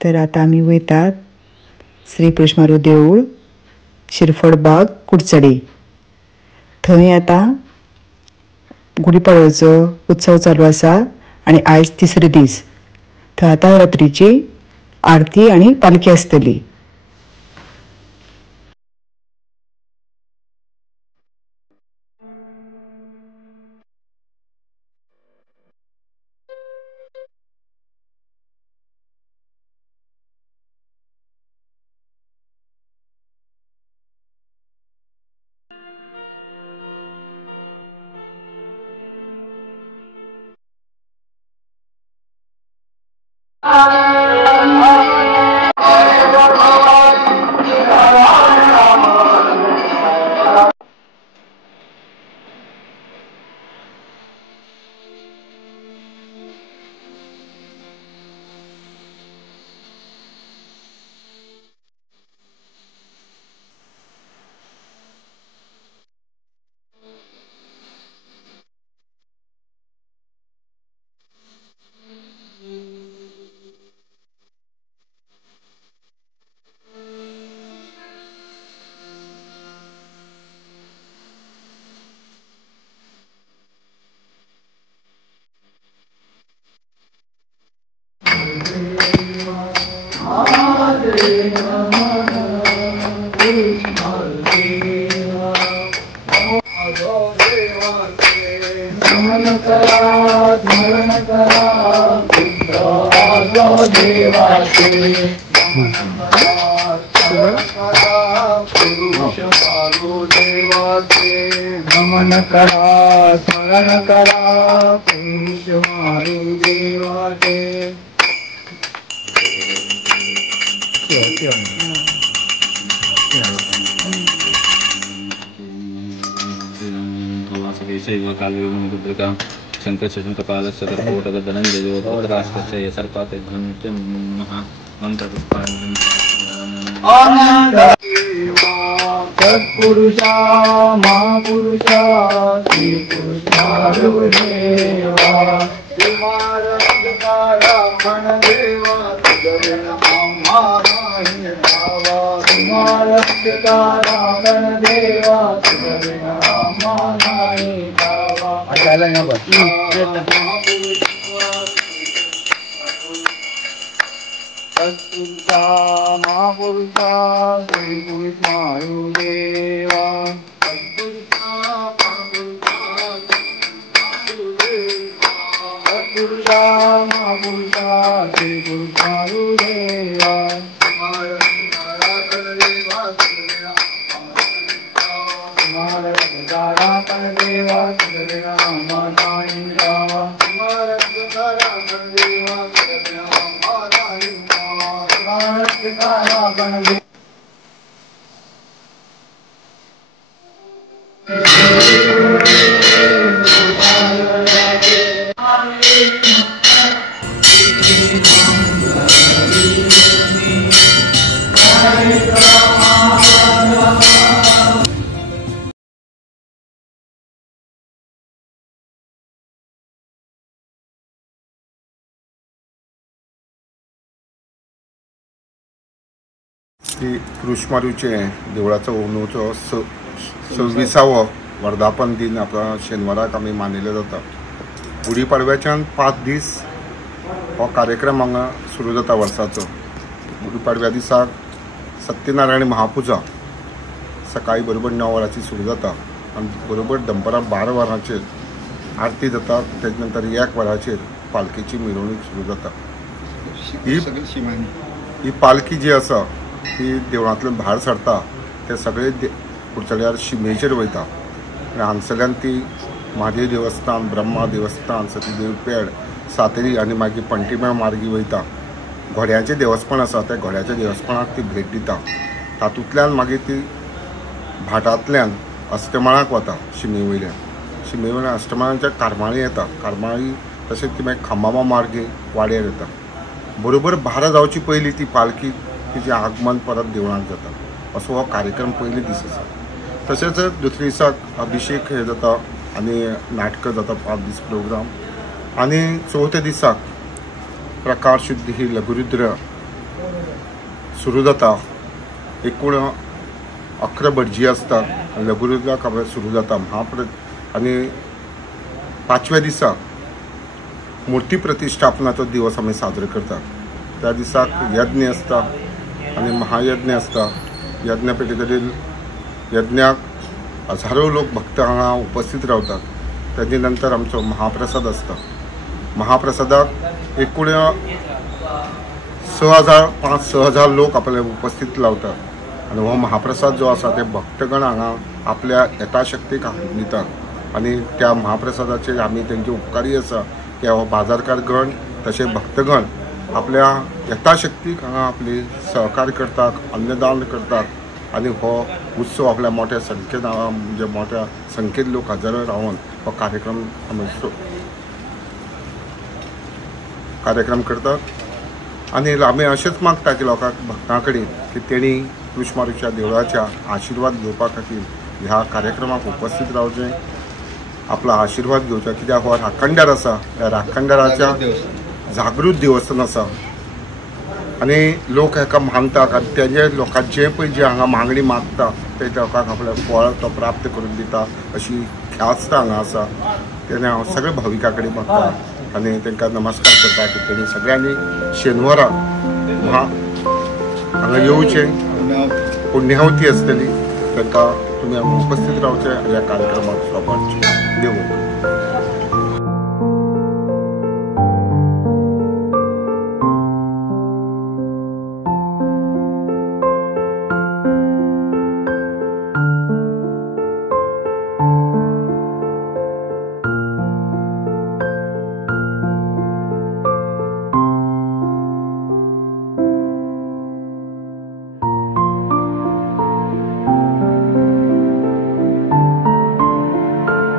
तर आता आम्ही वयतात श्री पुरुषमारू देऊळ, शिरफळ बाग, कुडचडी. थंय आता गुढीपाडव्याचो उत्सव चालू आसा आनी आयज तिसरे दीस. थंय आता रात्रीची आरती आनी पालखी आसतली. नमन करा स्मरण करा पुरुषमारू देवाचे. शंकर कपाल सर्वोटगधनंजय सर्पात सत्पुरुषा महापुरुषा श्री पुरुषारू देवा रावण देवा रावण देवा सत्पुरुषा महापुरुषा श्री पुरुषमारू देवा सत्पुरुषा महापुरुषा श्री पुरुषमारू देवा श्री पुरुषमारूचे देवळाचो ओंदूचो 26वा वर्धापन दिन आपला शेनवाराक आमी मानिल्लो जाता. गुढीपाडव्याच्यान 5 दीस हो कार्यक्रम हांगा सुरू जाता वर्साचो. गुढीपाडव्या दिसाक सत्यनारायण महापुजा सकाळी बरोबर 9 वरांची सुरू जाता आनी बरोबर दनपारां 12 वरांचेर आरती जाता. तेजे नंतर 1 वरांचेर पालखेची मिरवणूक सुरू जाता. ही पालखी जी आसा ती देवळांतल्यान भायर सरता ते सगळे कुडचड्यार शिमेचेर वयता आनी हांगसरल्यान ती म्हादेव देवस्थान, ब्रह्मा देवस्थान, सतीदेव पेड, सातेरी आनी मागीर पंटीमेळ मार्गी वयता. घोड्याचें देवस्थान आसा त्या घोड्याच्या देवस्थानाक ती भेट दिता. तातूंतल्यान मागीर ती भाटांतल्यान अस्तमाळाक वता. शिमे वयल्यान अस्तमाळाच्या कारमाळी येता. कारमाळी तशेंच ती मागीर खांबामा मार्गे वाड्यार येता. बरोबर 12 जावची पयलीं ती पालखी तिचें आगमन परत देवळांत जाता. असो हो कार्यक्रम पयले दीस आसा. तशेंच दुसरे दिसाक अभिषेक हे जाता आनी नाटकां जाता 5 दीस प्रोग्राम. आनी चवथ्या दिसाक प्रकार शुद्धी ही लघुरुद्र सुरू जाता. एकूण 11 भटजी आसता. लघुरुद्रा काबार सुरू जाता आनी 5व्या दिसा मुर्ती प्रतिश्ठापनाचो दिवस आमी साजरो करतात. त्या दिसाक यज्ञ आसता आनी महायज्ञ आसता. यज्ञ पेटीतलीं यज्ञाक हजारो लोक भक्त हांगा उपस्थित रावतात. ताजे नंतर आमचो महाप्रसाद आसता. महाप्रसादाक एकूण 6,000 लोक आपले उपस्थित लावतात आनी हो महाप्रसाद जो आसा ते भक्तगण हांगा आपल्या यथाशक्तीक दितात आनी त्या महाप्रसादाचेर आमी तेंचे उपकारी आसा की हो बाजारकार गण तशे भक्तगण आपल्या यथाशक्तीक हांगा आपली सहकार्य करतात, अन्नदान करतात आनी हो उत्सव आपल्या मोठ्या संख्येन म्हणजे मोठ्या संख्येन लोक हजर रावन हो कार्यक्रम करतात आनी आमी अशेंच मागता की लोकांक भक्तां कडेन की तेणी कृष्णमारुच्या देवळाच्या आशिर्वाद घेवपा खातीर ह्या कार्यक्रमाक उपस्थित रावचें, आपलो आशिर्वाद घेवचो. कित्याक हो राखणदार आसा. ह्या राखणदाराच्या जागृत देवस्थान आसा आनी लोक हेका मानतात आनी तेजे लोकांक जे पळय जे हांगा मागणी मागता ते लोकांक आपल्या फळ तो प्राप्त करून दिता अशी ख्यास्त हांगा आसा. तेणे हांव सगळ्या भाविकां कडेन मागता आनी तांकां नमस्कार करता की तेणी सगळ्यांनी शेनवारा हांगा येवचें. पुण्यावती आसतली तांकां तुमी उपस्थित रावचें ह्या कार्यक्रमाक सोबत देव